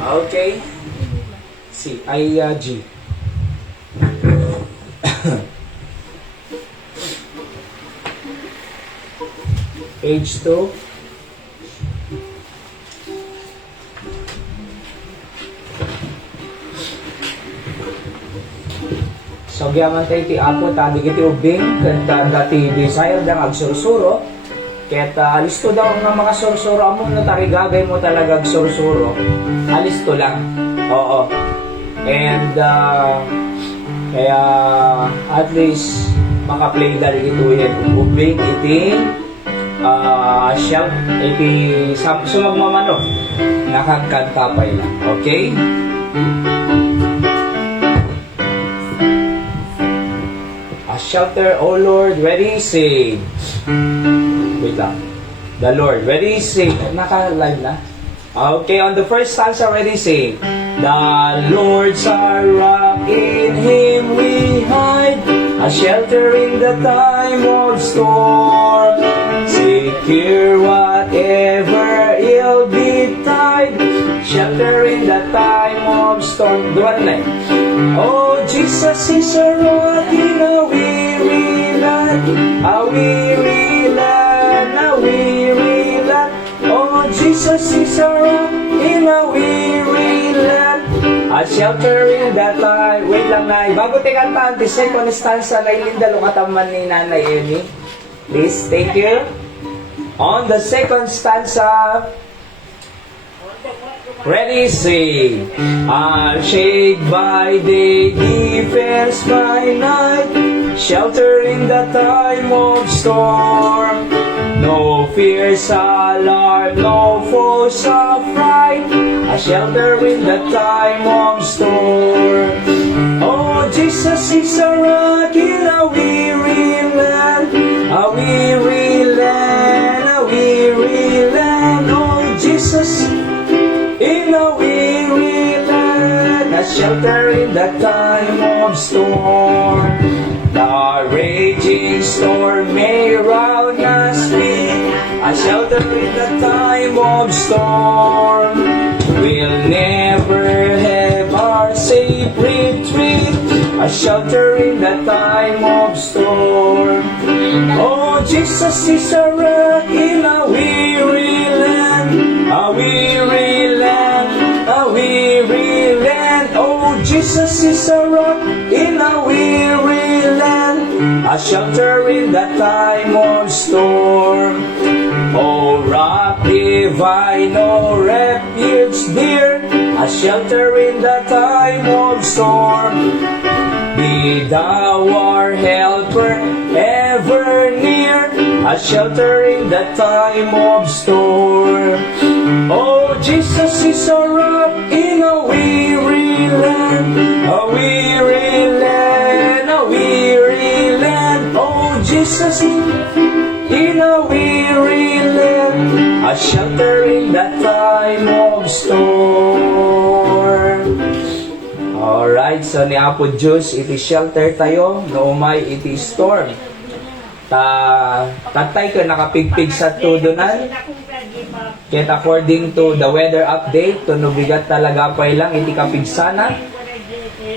Okay. C. G. Page 2. So, giyaman tayo ti Apo, tabi kiti ubing, kanta dati desire dang agsursuro, kaya alisto daw ng mga sursuro, among natarigagay mo talaga agsursuro, alisto lang. Oo. And, kaya, at least, makaplay dali ito yung ubing, iti, siyang, iti, sumagmamano, nakagkanta pa lang. Okay? Shelter, O Lord, ready, sing. Wait lang. The Lord, ready, sing. Naka-live na? Okay, on the first stanza, ready, sing. The Lord's our rock, in Him we hide, a shelter in the time of storm. Secure whatever ill betide, shelter in the time of storm. Duwan na Oh, Jesus is a rock in a weary land, a weary land, a weary land. Oh, Jesus is a rock in a weary land, a shelter in that time. Wait lang, Nay. Bago tikantaan, the second stanza na ilindalo kataman ni Nanay Amy. Please, thank you. On the second stanza, ready, sing. I'll shade by day, defense by night, shelter in the time of storm. No fears, alarm, no foes of fright, a shelter in the time of storm. Oh, Jesus is a rock in a weary land, a weary land, a weary land. Oh, Jesus in a weary land, a shelter in the time of storm. The raging storm may round us be, a shelter in the time of storm. We'll never have our safe retreat, a shelter in the time of storm. Oh, Jesus is a rock in a weary land, a weary land, a weary land. Oh, Jesus is a rock in a weary land, a shelter in the time of storm. Oh, rock divine, oh, refuge dear, a shelter in the time of storm. Be thou our helper, ever near, a shelter in the time of storm. Oh, Jesus is a rock in a weary land, a weary land, a weary land. Oh, Jesus in a weary land, a shelter in the time of storm. Alright, so ni Apo Diyos, iti shelter tayo, no umay iti storm. Tatay ko nakapigpig sa tudunan. Yet according to the weather update, tunubigat talaga pa ilang iti kapigsana.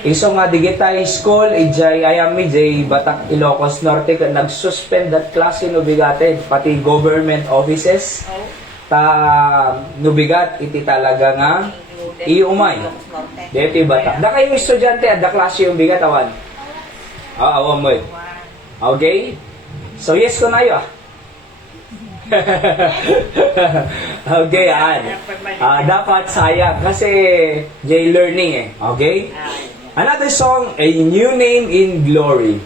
Iso nga digitay school, ijay ayami, jay Batak, Ilocos Norte, nag-suspend that klase nubigatin, pati government offices. Nubigat, iti talaga nga, iumay. Deti Batak. Da kayong estudyante, da klase yung bigat, awan. Awan mo. Okay? So yes ko na yun. Okay, dapat sayang kasi jay learning eh. Okay? Another song, A New Name in Glory.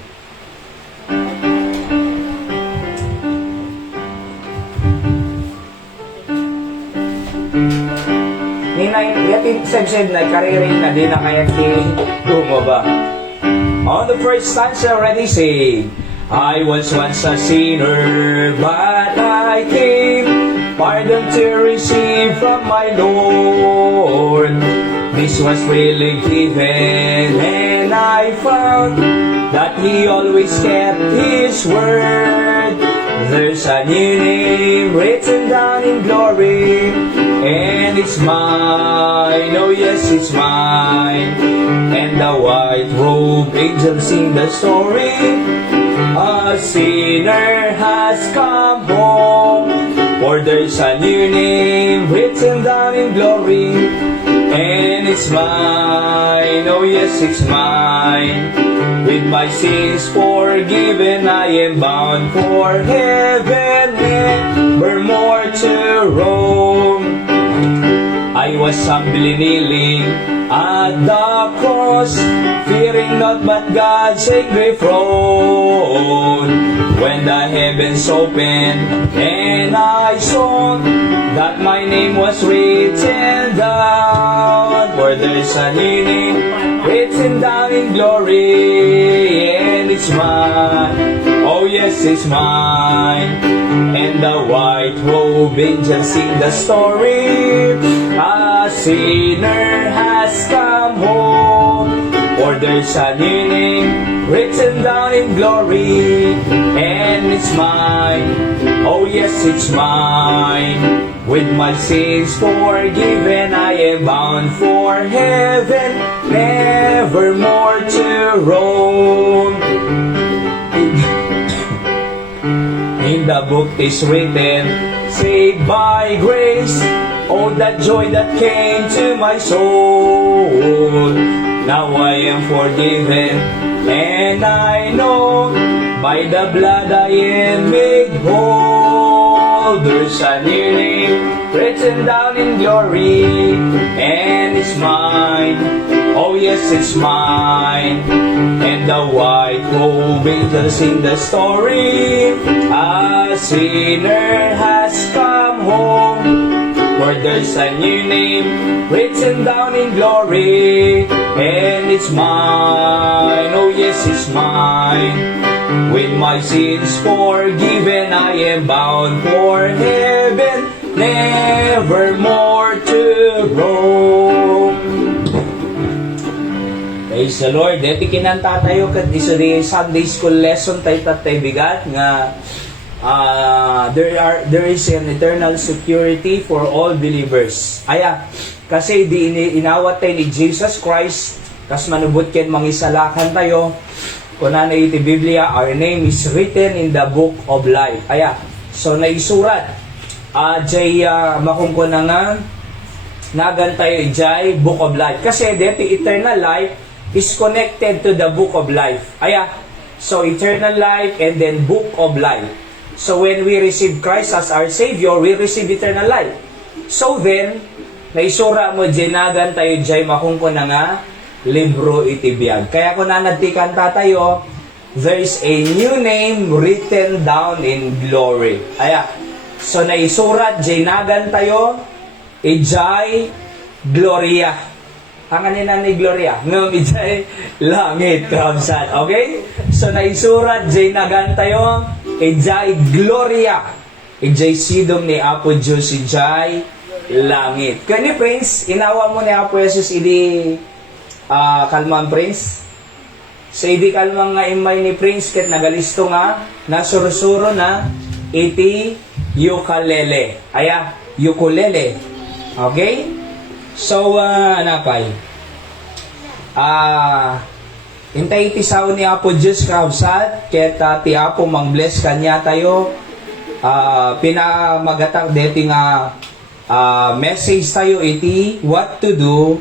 Yatin seb na kariring na din na kaya ba? On the first stanza, ready, sing. I was once a sinner, but I came, pardon to receive from my Lord. This was really given, and I found that He always kept His word. There's a new name written down in glory, and it's mine. Oh yes, it's mine. And the white robe angels sing the story. A sinner has come home, for there's a new name written down in glory, and it's mine. Oh yes, it's mine. With my sins forgiven, I am bound for heaven, never more to roam. I was humbly kneeling at the cross, fearing not but God's angry throne. When the heavens opened and I saw that my name was written down, for there's a new name written down in glory, and it's mine. Oh yes, it's mine. And the white robe angels sing the story. A sinner has come home, for there's a new name written down in glory, and it's mine. Oh yes, it's mine. With my sins forgiven, I am bound for heaven, never more to roam. In the book is written, saved by grace. Oh, that joy that came to my soul. Now I am forgiven, and I know by the blood I am made whole. There's a new name written down in glory, and it's mine. Oh yes, it's mine. And the white robe angels sing the story. A sinner has come home, for there's a new name written down in glory, and it's mine. Oh yes, it's mine. With my sins forgiven, I am bound for heaven, never more to roam. Praise the Lord. Deti kinanta tayo kat iso di Sunday school lesson tayo tatay bigat nga there is an eternal security for all believers. Aya, kasi di inawat tayo ni Jesus Christ, kas manubot ken mangisalakan tayo, kunan na iti Biblia, our name is written in the book of life. Aya, so naisurat, jay makungko na nga, nagan tayo jay book of life. Kasi deti eternal life is connected to the book of life. Aya, so eternal life and then book of life. So when we receive Christ as our Savior, we receive eternal life. So then, naisura mo dinagan tayo jay makungko na nga libro itibiyag. Kaya kung nanatikan tayo, there is a new name written down in glory. Aya, so naisurat jay nagan tayo ijay Gloria. Hanganin na ni Gloria ngam ijay langit kamsat. Okay, so naisurat jay nagan tayo ijay Gloria, ijay sidom ni Apo Diyos, ijay langit. Kani Prince, inawa mo ni Apo Jesus idi kalman Prince. Sa idi kalman nga imay ni Prince ket nagalisto nga nasurusuro na iti ukulele. Aya, ukulele. Okay? So, anapay? Intay iti sao ni Apo Diyos kaabsat, ket ti Apo mang-bless kanya tayo. Pinamagatak deti nga message tayo iti what to do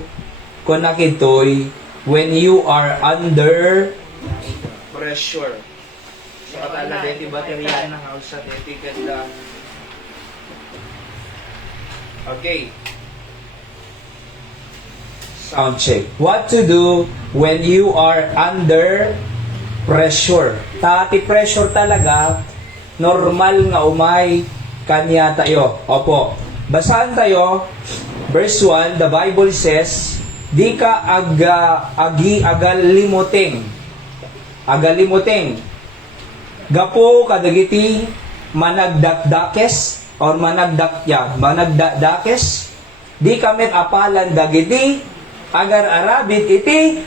kung nakitoy when you are under pressure. So, katala deti baterya ng house sa deti ganda. Okay. Sound check. What to do when you are under pressure. Tati pressure talaga, normal nga umay kanya tayo. Opo. Basahan tayo, verse 1, the Bible says, di ka agalimuting. Agalimuting. Gapo kadagiti managdakdakes or managdakdakes. Di kamet apalan dagiti agar arabit iti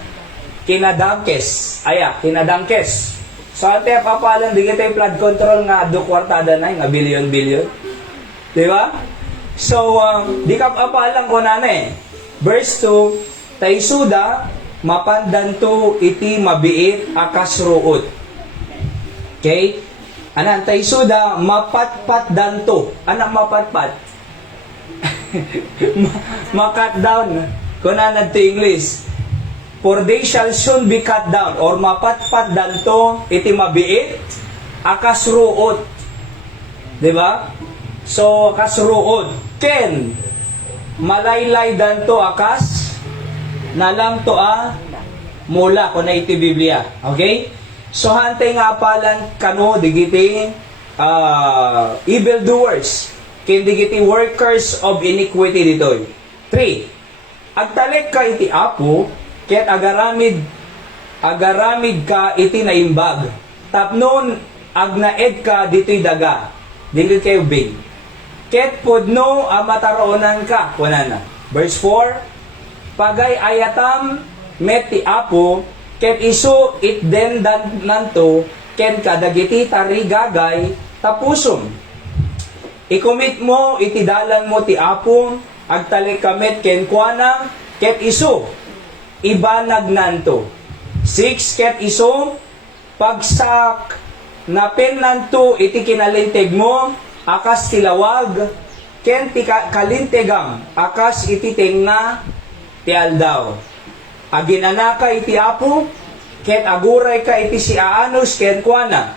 kinadangkes. Aya, kinadangkes. So, ate papalan di kita yung flood control nga do kwartada na nga bilyon-bilyon. Di ba? So, di ka apalang ko na eh. Verse 2, Taysuda, mapandanto iti mabiit akas ruot. Okay? Anan, Taysuda, mapatpat danto. Anang mapatpat? Ma-cut down. Kunanan to English. For they shall soon be cut down. Or mapatpat danto iti mabiit akas ruot. Diba? So, akas ruot. Ken, malaylay danto akas nalang to mula kung na iti Biblia. Okay? So, hantay nga palan kano digiti evildoers. Ken digiti workers of iniquity ditoy. 3. Agtalek ka iti apo, ket agaramid ka iti naimbag. Tapnon, agnaed ka dito'y daga. Dili kayo big. Ket podno amataroonan ka. Kunana. Verse 4, Pagay ayatam met ti apo, ket iso it den nanto, ken kadagiti tarigagay tapusom. Ikumit mo, itidalan mo ti apo, agtalik kamet ken kuana, ket iso, ibanag nanto. 6, ket iso, pagsak na penanto iti kinalinteg mo, akas tilawag, ken ti kalintegam, akas iti tenga ti aldaw. Aginanaka iti apo, ket aguray ka iti si aanos ken kuana.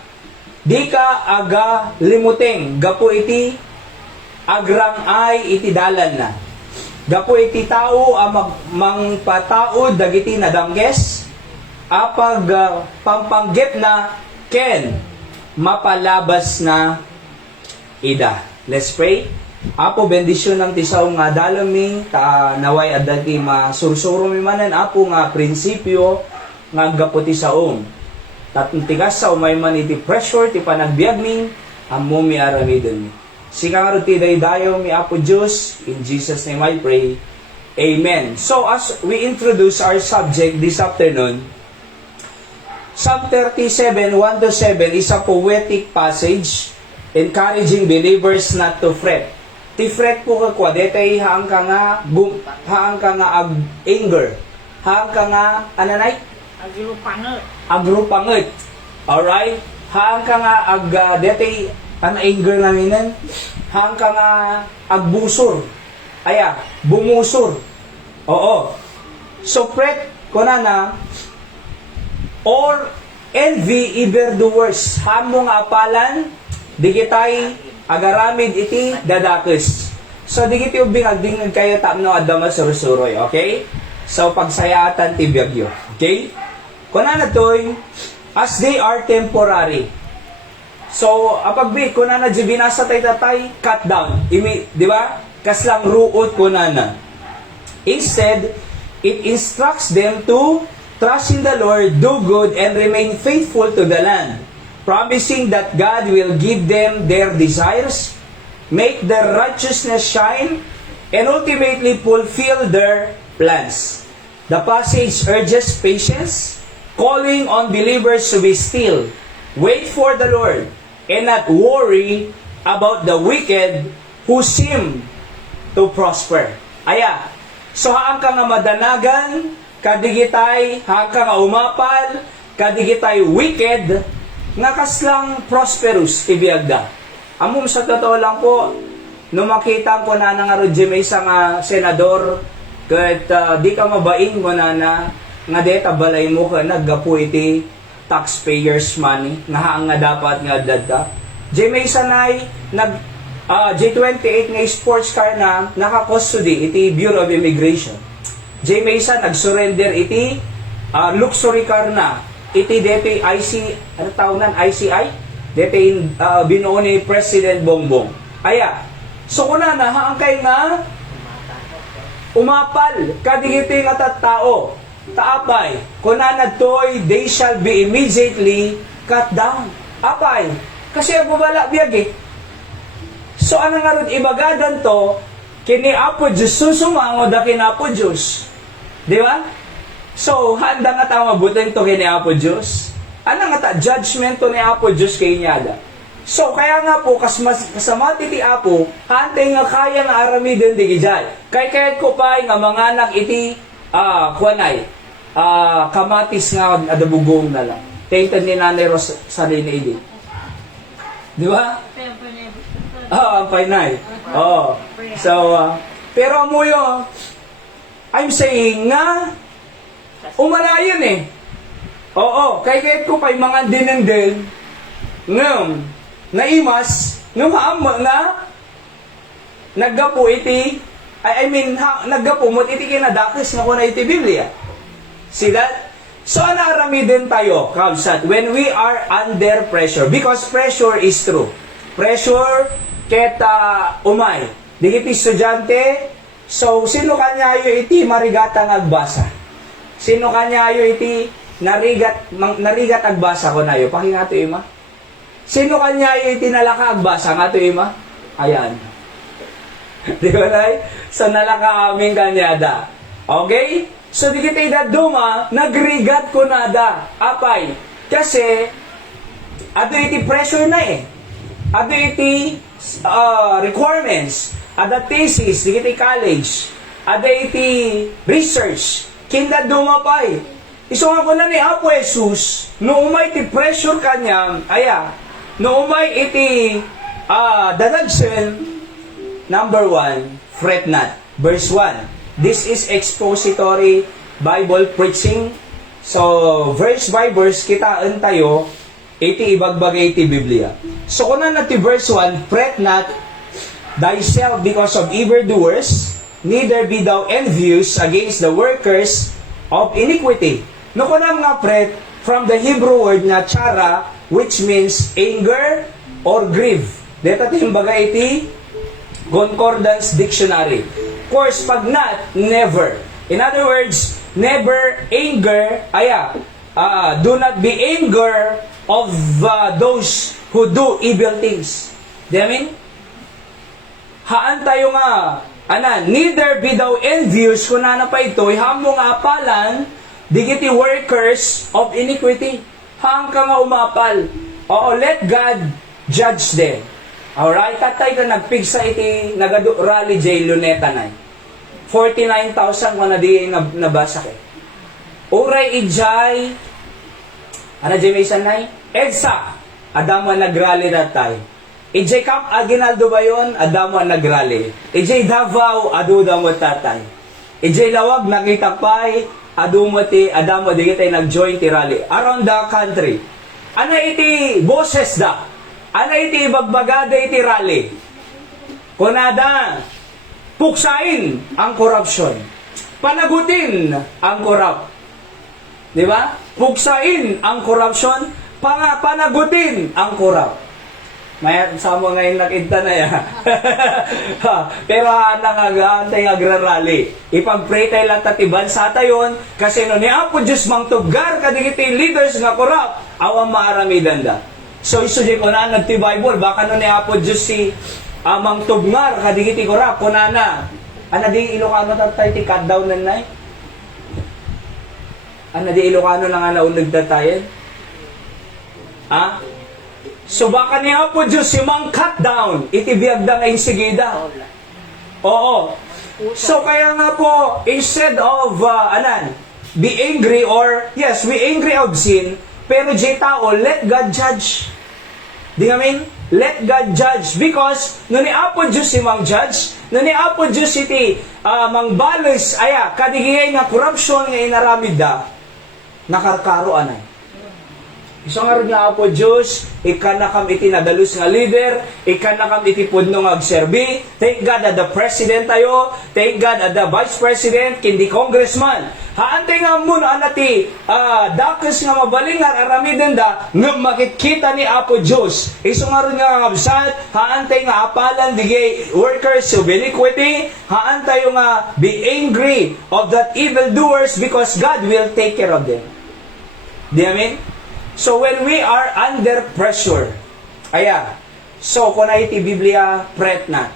Di ka aga limuteng, gapo iti agrang ay iti dalan na. Gapo iti tao mangpataod dagiti nadangges, apag pampanggep na ken mapalabas na ida. Let's pray. Apo, bendisyon ng tisaw nga dalami, naway adati masursuro mi manen, apo nga prinsipyo nga gaputi saong. Tigas sa umay man iti pressure, ti panagbiag mi, amo mi aramidin mi. Sikang ti daydayo mi apo Diyos, in Jesus' name I pray. Amen. So as we introduce our subject this afternoon, Psalm 37, 1-7 is a poetic passage encouraging believers not to fret. Ti fret po kakwa, detay haang ka nga anger. Haang ka nga, ananay? Agrupanget. Alright? Haang ka nga detay anger naminen. Haang ka nga agbusor. Aya, bumusor. Oo. So fret ko na or envy evildoers. Hamo nga apalan, digitay agaramid iti dadakes. So digiti ubing agdingin kayo tapno adama surusuroy, okay? So pagsayatan ti biagyo, okay? Kuna na toy, as they are temporary. So apagbi kuna na di binasa tay tatay cut down. Di ba? Kaslang ruot kuna na. Instead, it instructs them to trust in the Lord, do good, and remain faithful to the land, promising that God will give them their desires, make their righteousness shine, and ultimately fulfill their plans. The passage urges patience, calling on believers to be still, wait for the Lord, and not worry about the wicked who seem to prosper. Aya, so haang ka nga madanagan, kadigitay, haang ka nga umapal, kadigitay wicked, nga kaslang prosperous ibiyagda. Amom sa totoo lang po, nung makita ko na nga Rodje may isang senador, kahit di ka mabain mo na nga deta balay mo ka naggapu iti taxpayers money, nga haang nga dapat nga dada. May sanay, J28 nga sports car na naka-custody iti Bureau of Immigration. May isa nag-surrender iti luxury car na iti DP ICI DP binuo ni President Bongbong. Aya, so kuna na haangkay nga umapal kadigiti nga tattao taapay kuna na toy they shall be immediately cut down. Apay kasi bubala biyag eh. So ano nga ron ibagadan to kini Apo Diyos susumango da kina Apo Diyos. Di ba? So, handa nga ta mabuting to kini Apo Diyos. Ano nga ta? Judgment to ni Apo Diyos kay Nyada. So, kaya nga po, kasama ti apo, hantay nga kaya nga aramidin di gijay. Kaya ko pa nga mga anak iti, kuanay, kamatis nga adabugong na lang. Tingnan ni Nanay Rosalina idi. Di ba? Ang painay. Oh. So, pero mo yun, I'm saying nga, umalayan eh. Oo, kaya ko pa yung mga dinendel, ngam, naimas, nung haama nga, naggapo iti, naggapo mo iti kinadakis na ko na iti Biblia. See that? So, naarami din tayo, kabsat, when we are under pressure, because pressure is true. Pressure, keta umay. Digiti estudyante, so, sino kanyayo iti marigatang agbasa? Sino kanyayo iti narigat agbasa ko na yo? Pakingato ima. Sino kanya yung tinalaka agbasa nga to ima? Ayan. Di ba na? So nalaka aming kanyada. Okay? So di kita idaduma, nagrigat ko nada. Apay. Kasi, ato iti pressure na eh. Ato iti requirements. Ada thesis, di kita college. Ada iti research. Kinda dumapay. Iso nga ko na ni Apo Jesus, no umay iti pressure kanya, no umay iti dadagsen, number 1, fret not. Verse 1. This is expository Bible preaching. So, verse by verse, kitaan tayo, iti ibagbagay iti Biblia. So, kunan na ti verse 1, fret not thyself because of evildoers, neither be thou envious against the workers of iniquity. No kunam nga fret, from the Hebrew word na chara, which means anger or grief. Dito timbaga iti Concordance Dictionary. Of course, pag not, never. In other words, never anger, do not be anger of those who do evil things. Do you mean? Haan tayo nga, neither be thou envious, kung na pa ito, hamo nga apalan, digiti workers of iniquity. Hang ka nga umapal. Oo, let God judge them. Alright? Tatay ka nagpigsa iti rally J. Luneta na. 49,000 ko na di nabasa ko. Uray ijay, Jay Sanay? EDSA, adama nagrally that time. Ijay Camp Aguinaldo ba yun? Adamo nagrally. Ijay Davao, aduda mo tatay. Ijay Lawag, nakita pa'y, adumati, adamo, di kita nag-join ti rally. Around the country. Ano iti boses da? Ano iti bagbagada iti rally? Kunada, puksain ang korupsyon. Panagutin ang korap. Di ba? Puksain ang korupsyon, panagutin ang korap. May samo ngayon nakita na yan. Pero nangagantay agrarally. Ipag-pray tayo lang tatiban sa tayon, kasi no ni Apo Diyos mang tubgar, kadigiti leaders nga korap, awang maaramidan da. So isudya ko na nagti Bible, baka no ni Apo Diyos si mang tubgar, kadigiti korap, kunana. Di Ilocano tatay ti cut down na nay? Di Ilocano lang nga naunag tatayan? So baka niya po Diyos si mang cut down, itibiyag da ngayon sigida. Oo. So kaya nga po, instead of, be angry or, yes, we angry of sin, pero di tao, let God judge. Di nga mean? Let God judge. Because, no ni Apo Diyos si mang judge, no ni Apo Diyos iti, mang balis, kadigigay nga corruption nga inaramid da, nakarkaro anay. Isang nga rin nga Apo Diyos, ikanakam iti nadalus nga leader, ikanakam iti pudno nga agserbi, thank God at the president tayo, thank God at the vice president, kindi congressman. Haantay nga muna anati, dakis nga mabalingar, aramidin da, nga makikita ni Apo Diyos. Isang nga rin nga kabsat, haantay nga apalan, digay workers of iniquity, haantay nga be angry of that evildoers because God will take care of them. Di amin? So when we are under pressure, so kung na iti Biblia, fret not.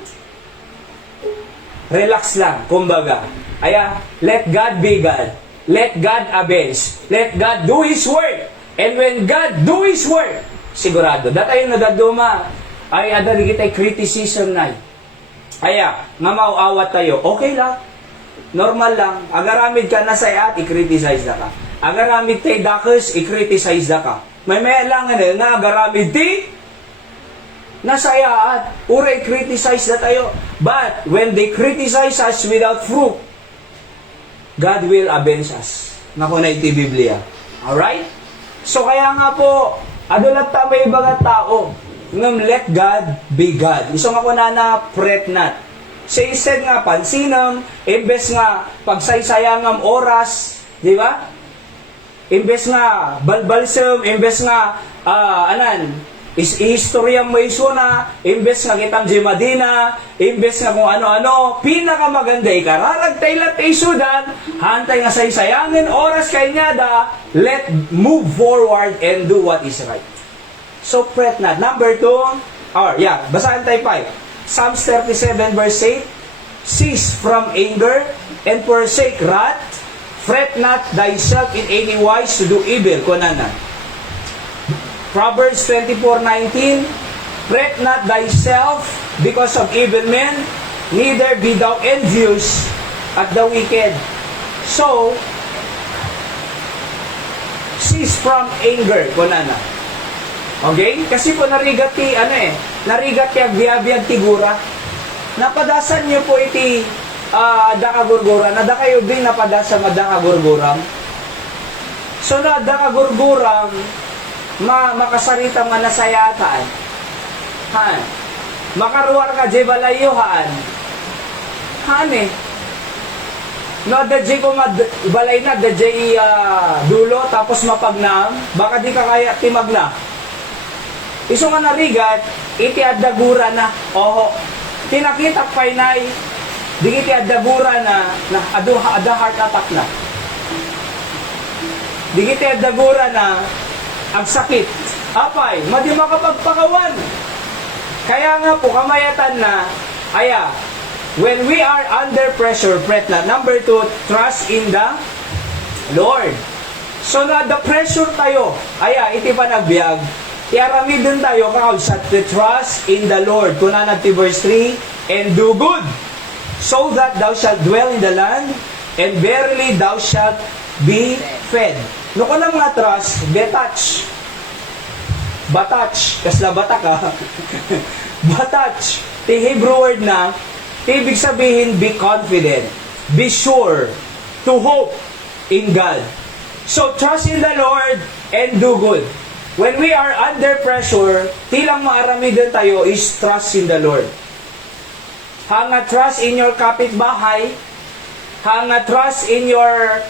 Relax lang, kumbaga. Let God be God. Let God avenge. Let God do His work. And when God do His work, sigurado. Datayon na daduma, ay adali kita'y criticism na. Aya, nga mauawat tayo, okay lang. Normal lang. Agaramid ka na sa at i-criticize na ka. Agaramid tayo dakes, i-criticize na ka. May lang na agaramid ti, nasaya at ura i-criticize na tayo. But, when they criticize us without fruit, God will avenge us. Naku na iti Biblia. Alright? So, kaya nga po, adulat may ibang tao, ngam let God be God. Isong ako na pret not. So instead nga pansinam, imbes nga pagsaysayangam oras, di ba? Imbes nga balbalsam, imbes nga historyam mo isuna, imbes nga kitang Madina, imbes nga kung ano-ano, pinakamaganda ikararag taylat isudan, hantay nga saysayangin oras kay da, let move forward and do what is right. So, fret not. Number 2, basahin tayo 5. Psalms 37 verse 8, cease from anger and forsake wrath, fret not thyself in any wise to do evil. Kunana. Proverbs 24:19, fret not thyself because of evil men, neither be thou envious at the wicked. So, cease from anger. Kunana. Okay? Kasi po narigat ti agbiabiyag tigura. Napadasan niyo po iti dakagurguran. Nada kayo bing napadasan madakagurguram. So na dakagurguram makasarita nga nasayataan. Han. Makaruar ka jay balayo haan. Han eh. No, dadjay ko balay na, dadjay dulo, tapos mapagnaam. Baka di ka kaya timagna. Iso nga narigat, iti adagura na, tinakita painay, di iti adagura na ada heart attack na. Di iti adagura na, agsakit. Apay, madi makapagpakawan. Kaya nga po, kamayatan na, when we are under pressure, fret not. Number 2, trust in the Lord. So na the pressure tayo, iti panagbiag, iaramidin tayo kakabsat to trust in the Lord. Kunanad ti verse 3, and do good, so that thou shalt dwell in the land, and verily thou shalt be fed. No ko na mga trust, detach. Batach, kasla bata ka. Batach, ti Hebrew word na, ibig sabihin, be confident, be sure, to hope in God. So, trust in the Lord and do good. When we are under pressure, tilang maaramidin tayo is trust in the Lord. Hanga trust in your kapitbahay, hanga trust in your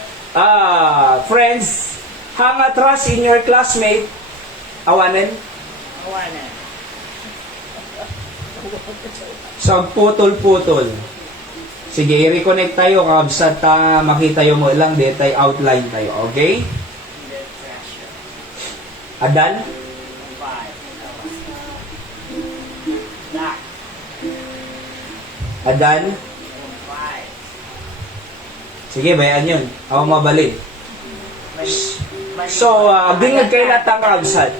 friends, hanga trust in your classmate. Awanen? Awanen. So, putol-putol. Sige, i-reconnect tayo kabsat makita yung mo lang, di tayo outline tayo, okay? Adan? Adan? Sige, bayan yun. Ako mabalin. So, bingag kayo natang kabsat.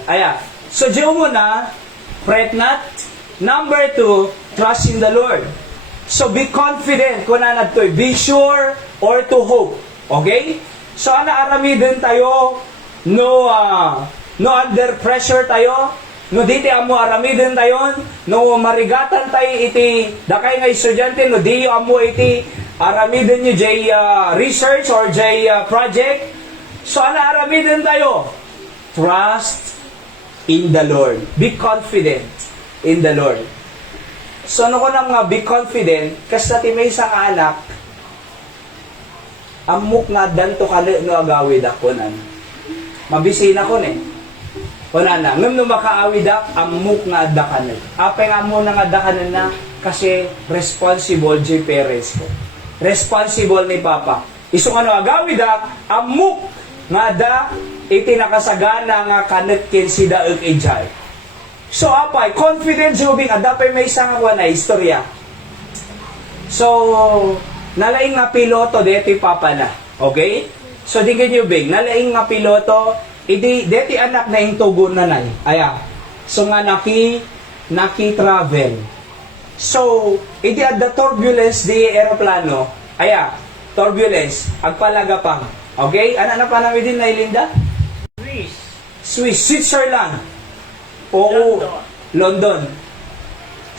So, diyo muna, fret not. Number 2, trust in the Lord. So, be confident kung nanad to. Be sure or to hope. Okay? So, aramidan tayo, no under pressure tayo, no diti amo aramiden tayon, no marigatan tayo iti dakay nga estudyante, no diyo amo iti aramiden nyo jay research or jay project. So aramiden tayo, trust in the Lord, be confident in the Lord. So ano ko nang be confident, kasi may isang anak, amok nga danto kali no agawid ako nan. Mabisina ko ne. Kunana, ngam no makaawid amok nga adakanan. Apay nga mo nga adakanan na kasi responsible J. Perez ko. Responsible ni Papa. Iso nga no agawid amok nga da iti nakasagana nga kanet ken sida ug ejay. So apay confident jubing adapay may isang na istorya. So nalaing nga piloto deti Papa na. Okay? So digin nyo big, nalaing nga piloto, idi deti anak na yung tugon na nay. So nga naki-travel. So, iti at the turbulence di aeroplano, turbulence, agpalagapang. Okay? Ano na pa namin din na Ilinda? Swiss, Switzerland. Oo, London.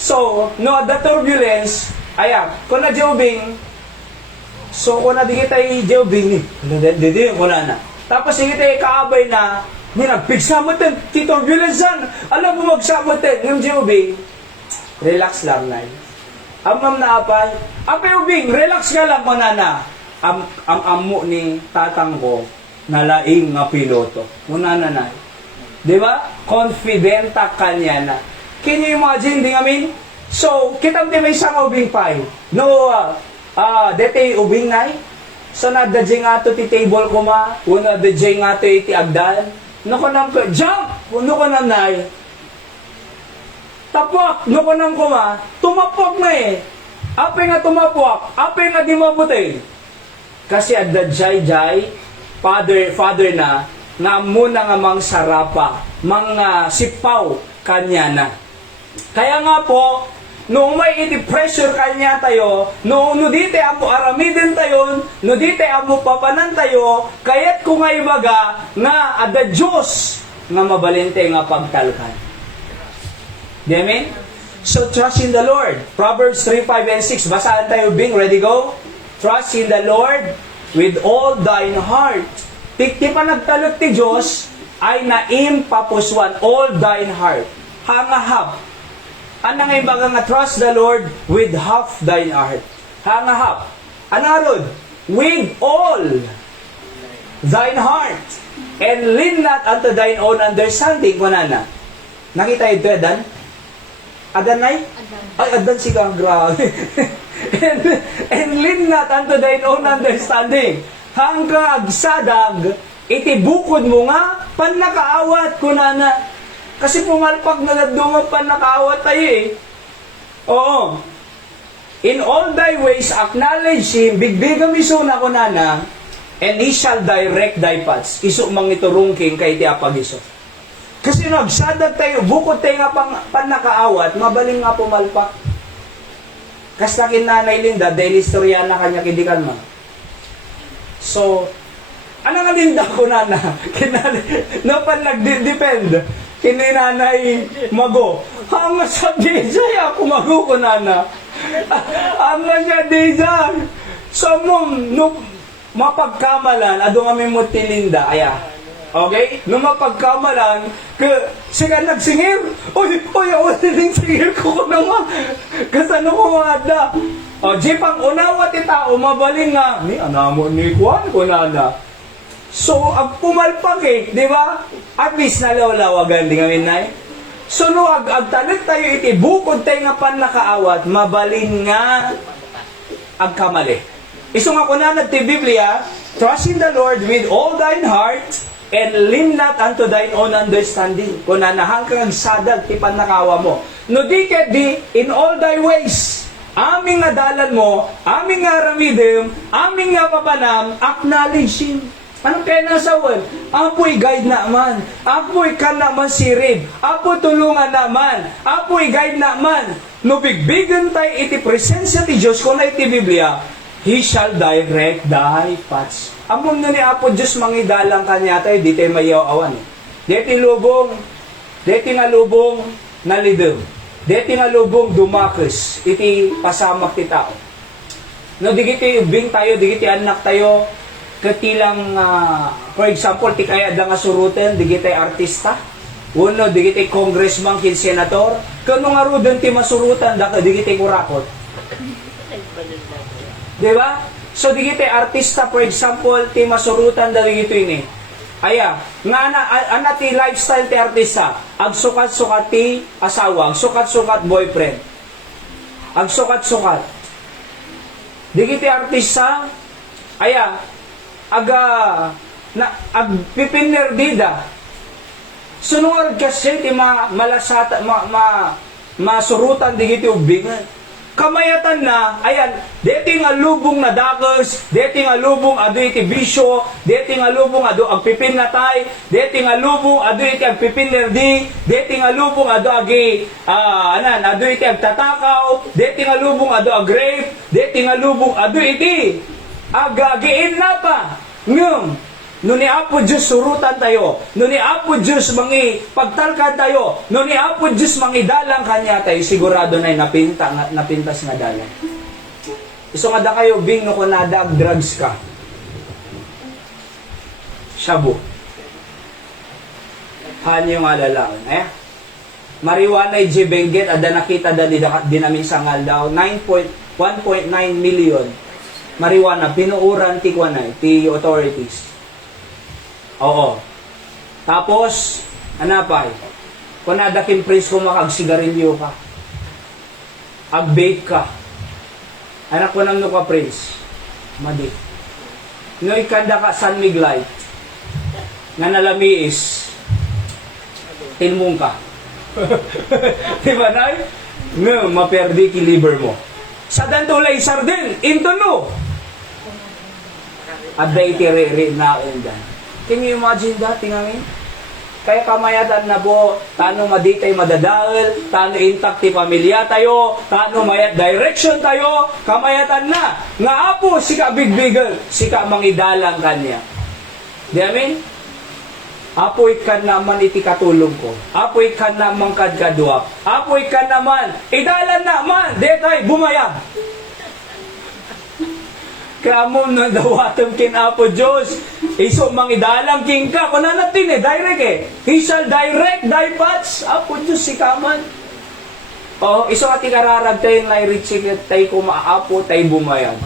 So, no, the turbulence, kung na Jobing, so kung na di kita Jobing, hindi ko na. Tapos di kita kaabay na, nagpigsamutin, ti turbulence yan. Alam mo magsamutin, yung Jobing, relax lang na. Amam na apay, Ubing, relax ka lang ko na. Ang amo ni tatang ko, nalaing nga piloto. Muna na. Di ba? Confidenta kanya na. Can you imagine, di ngamin? So, kitang di may isang ubing pay. No, dete ubing nai. So, nadadjay nga to ti table ko ma. Una, dadjay nga to iti agdan. No ko nang jump! No ko nang nai. Tapok! No ko nang kuma. Tumapok na eh. Ape nga tumapok. Ape nga di mabuti. Kasi adadjay-jay, father na, nga muna nga mang sarapa, mga sipaw kanya na. Kaya nga po, noong may iti-pressure kanya tayo, noong nudite amo aramidin tayo, nudite amo papanan tayo, kaya't kung nga ibaga, nga ada Diyos, nga mabalinte nga pagtalkan. Di amen? So, trust in the Lord. Proverbs 3, 5, and 6. Basahan tayo, Bing. Ready, go? Trust in the Lord with all thine heart. Ti panagtalog ti Diyos ay naim papuswan all thine heart. Hangahap. Ano nga ibaga nga trust the Lord with half thine heart. Hangahap. Anarod? With all thine heart. And lean not unto thine own understanding. Kunana. Nakita ito, Adan? Adan na Ay, Adan si kang grabe. and lean not unto thine own understanding. Hanggang agsadag, itibukod mo nga, panakaawat kunana. Kasi pumalpak na nadungan panakaawat tayo eh. Oo. In all thy ways, acknowledge Him, bigbigam iso na kunana, and He shall direct thy paths. Iso mang iturungking kay ti apag iso. Kasi nagsadag tayo, bukod tayo nga panakaawat, mabaling nga pumalpak. Kas na kinanay Linda, dahil istorya na kanya kidikan mo. So, ano nga Linda ko na no pan nagdepend, kininanay mago. Hanga sa DJ, ako mago ko na. Hanga siya DJ. So, no, mapagkamalan, ado nga may muti Linda, okay? Nung mapagkamalan, siya nagsingir. Oy, din singir ko naman. Kasano ko nga da. O, pang unawa ti tao, mabaling nga. Ni, anamo ni Juan ko na. So, ag pumalpak di ba? At least nalawlawagan di ngamin na So, no, agtalit tayo iti, bukod tayo nga panakaawat, mabaling nga agkamali. Iso nga kunanad ti Biblia, trust in the Lord with all thine heart, and lean not unto thine own understanding. Kung nanahang kang sadag, ti panakawa mo. No di ket di, in all thy ways, aming nga dalan mo, aming nga ramidem, aming nga papanam, acknowledge Him. Anong kaya nasawan? Apo'y guide naman. Apo'y kan naman sirib. Apo'y tulungan naman. Apo'y guide naman. No bigbigan tayo iti presensya ti Diyos, kung na iti Biblia, He shall direct thy paths. Amon na ni Apo Diyos mangidalang kanya tayo, di tayo mayaw-awan. Deti nga lubong nalidem. Deti nga lubong dumakes, iti pasamak ti tao. No, digiti ubing tayo, digiti anak tayo, katilang, for example, ti kaya da nga suruten, digiti artista, uno, digiti congressman, kin senator, kano nga rudon ti masurutan, digiti kurakot. Diba? So, digiti artista, for example, ti masurutan, digito ini. Nga ana ti lifestyle ti artista, ag sukat-sukat ti asawa, ag sukat-sukat boyfriend, ag sukat-sukat. Digiti artista, ag pipinerdida. Sunungar kasi ti malasata, masurutan digiti ubingan. kamayatan na, ayan, deti nga lubong na dakos, deti nga lubong ado iti bisyo, deti nga lubong ado agpipin natay, deti nga lubong ado iti agpipin lerdi, deti nga lubong ado agi, ado iti agtatakaw, deti nga lubong ado agrape, deti nga lubong ado iti agagiin na pa. Ngum, no ni Apo Diyos surutan tayo, no ni Apo Diyos mangi pagtalkan tayo, no ni Apo Diyos mangi dalang kanya tayo, sigurado na napintas nga dalang. Iso nga da kayo, bing no kunada drugs ka. Shabu. Hanyo nga lalaon. Marijuana iji benggit, ada nakita di namin sangal daw, 1.9 million marijuana, pinuuran ti kwanay, ti authorities. Oo. Tapos, anapay, kung nadaking prince ko makagsigarilyo ka, ag-bake ka, anak ko nang ka prince, madi. No ikanda ka San Miglite, nga nalamiis, tinmong ka. Diba na? No, maperdi ki liver mo. Sa dantulay sardin, intuno. Aday tiriri na undan. Can you imagine that, tingangin? Kaya kamayatan na po, tano maditay madadahil, tano intact ti pamilya tayo, tano mayat direction tayo, kamayatan na. Nga apo, sika bigbigel, sika mangidalang kanya. Di amin? Apoy ka naman iti katulong ko. Apoy ka naman kadkadwap. Apoy ka naman, idalan naman, detay, bumayag. Kramon na dawatom kin Apo Diyos. Iso mangidalam king ka. Kung natin direct He shall direct thy paths. Apo Diyos, si kaman. Iso ati kararag tayo na i-reaching tayo kumaapo tayo bumayag.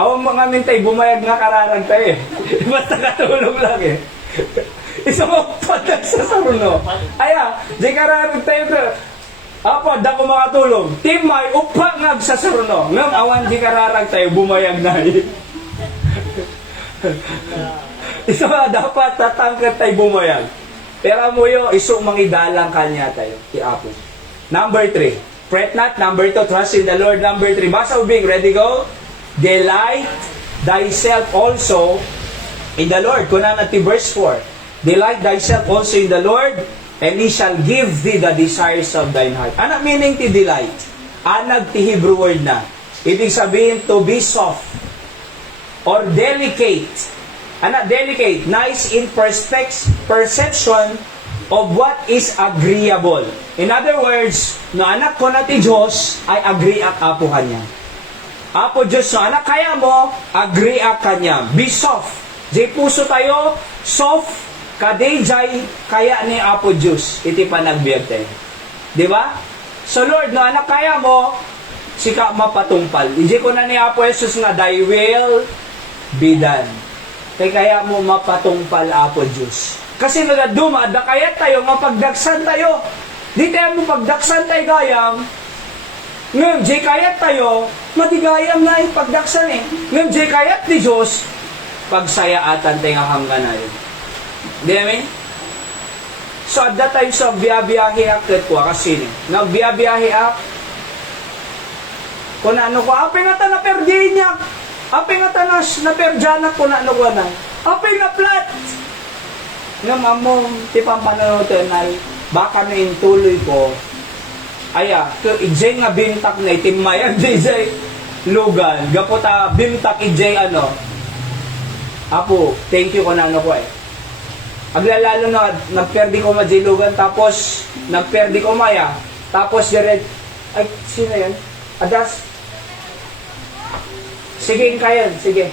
Awang mga min tayo bumayag nga kararag tayo Basta katulong lang Iso magpadag sa saruno. Di kararag tayo Apo, dako makatulong. Timay, upa ngag sa saruno. Ngam, awan di kararag tayo, bumayag na Iso nga, dapat tatangkat tayo bumayag. Pero mo yun, iso mangidalang kanya tayo. Ti Apo. Number 3. Fret not. Number 2, trust in the Lord. Number 3, basa ubing. Ready, go? Delight thyself also in the Lord. Kuna natin verse 4. Delight thyself also in the Lord, and He shall give thee the desires of thine heart. Ano meaning ti delight? Anag ti Hebrew word na. Ibig sabihin to be soft or delicate. Ano delicate? Nice in perception of what is agreeable. In other words, no anak ko na ti Diyos ay agree ak apo kanya. Apo Diyos, no anak kaya mo, agree ak kanya. Be soft. Di puso tayo, soft, kadejay kaya ni Apo Diyos iti panagbiag tayo. Di ba? So Lord, no anak kaya mo, sika mapatungpal. Iji ko na ni Apo Jesus nga, thy will be done. Kaya mo mapatungpal Apo Diyos. Kasi nagaduma, da kaya tayo, mapagdaksan tayo. Di tayo mo pagdaksan tayo gayam. Ngayon, di kaya tayo, matigayam na yung pagdaksan Ngayon, di kaya ni Diyos, pagsayaatan tayo nga hanggan na yun. Di amin? So at that time, so biyabiyahe ak ko kasi nagbiyabiyahe ak kung ano ko, apay nga ta na perdi niya, apay nga ta na perdyanak kung ano ko na, apay na plat nga mamong tipang pananotin ay baka na intuloy ko ijay nga bintak na itimmayan ijay lugan gaputa bintak ijay Apo, thank you kung ano ko aglalalo na nagperdi ko majilugan tapos nagperdi ko maya tapos jared sino yan? Adas sige kayan, sige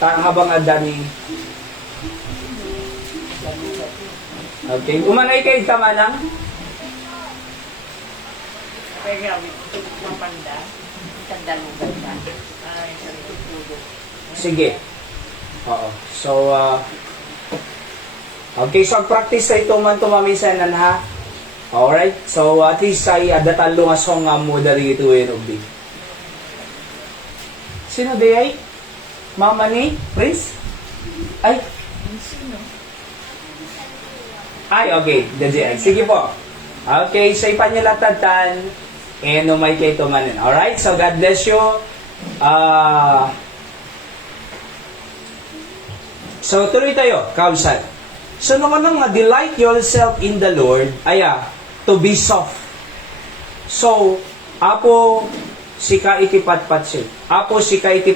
habang adani okay, umanay kayo tamanang sige so okay, so practice sa ito man tumamisanan ha. Alright, so at least ay adatal lungasong nga mo dari ito ubing. Sino di ay? Mama ni Prince? Ay? Ay, okay, daddy ay. Sige po. Okay, sa ipanyalatatan, May kay tumanin. Alright? So, God bless you. So, tuloy tayo. Kausan. So, nung nga, delight yourself in the Lord, to be soft. So, apo, sika iti patpatsin. Apo, sika iti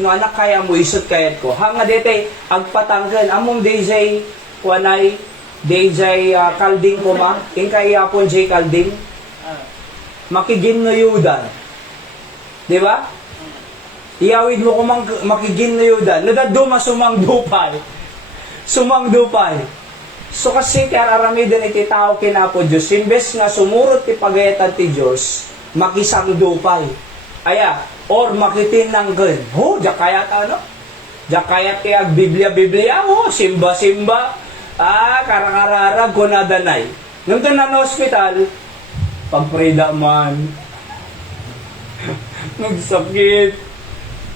no anak kaya mo, isot kayat ko. Hanga dete, agpatanggan. Among DJ, wanay, DJ kalding ko ma. Ing kaya apon J kalding. Makigin na yudan. Di ba? Iyawid mo kumang makigin na yudan. Nadaduma sumang dupay. Sumang dupay. So kasi kaya aramidin iti tao kinapo Diyos. Imbes nga sumurot ti pagayatan ti Diyos, makisang dupay. Or makitinanggan. Diyak kaya ano? Diyak kaya kaya Biblia, simba-simba. Karakararag ko nadanay. Nung na hospital, pagpreda man, nagsakit.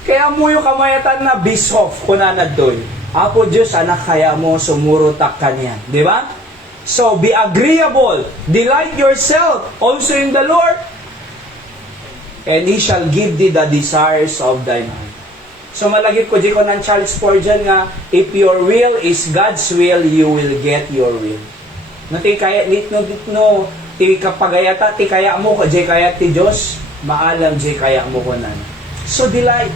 Kaya mo yung kamayatan na bisof ko na doy. Apo Diyos, anak kaya mo sumurutak ka niyan. Di ba? So, be agreeable. Delight yourself also in the Lord. And He shall give thee the desires of thine heart. So, malagip ko di ko ng Charles Spurgeon nga, if your will is God's will, you will get your will. No, ti kapagayata, ti kaya mo ka, di kaya ti Diyos, maalam di kaya mo ko na. So, delight.